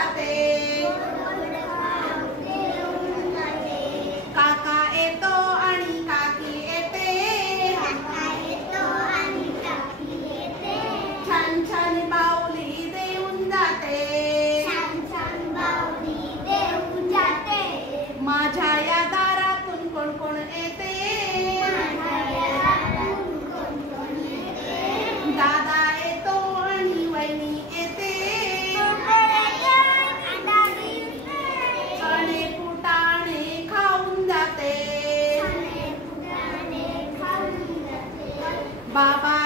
जाते. काका येतो आणि काकी येते. छान छान बाहुली देऊन जाते. माझ्या या दारातून कोण कोण येते. दादा येतो आणि वहिनी येते. चणे फुटाणे खाऊन जाते. बाबा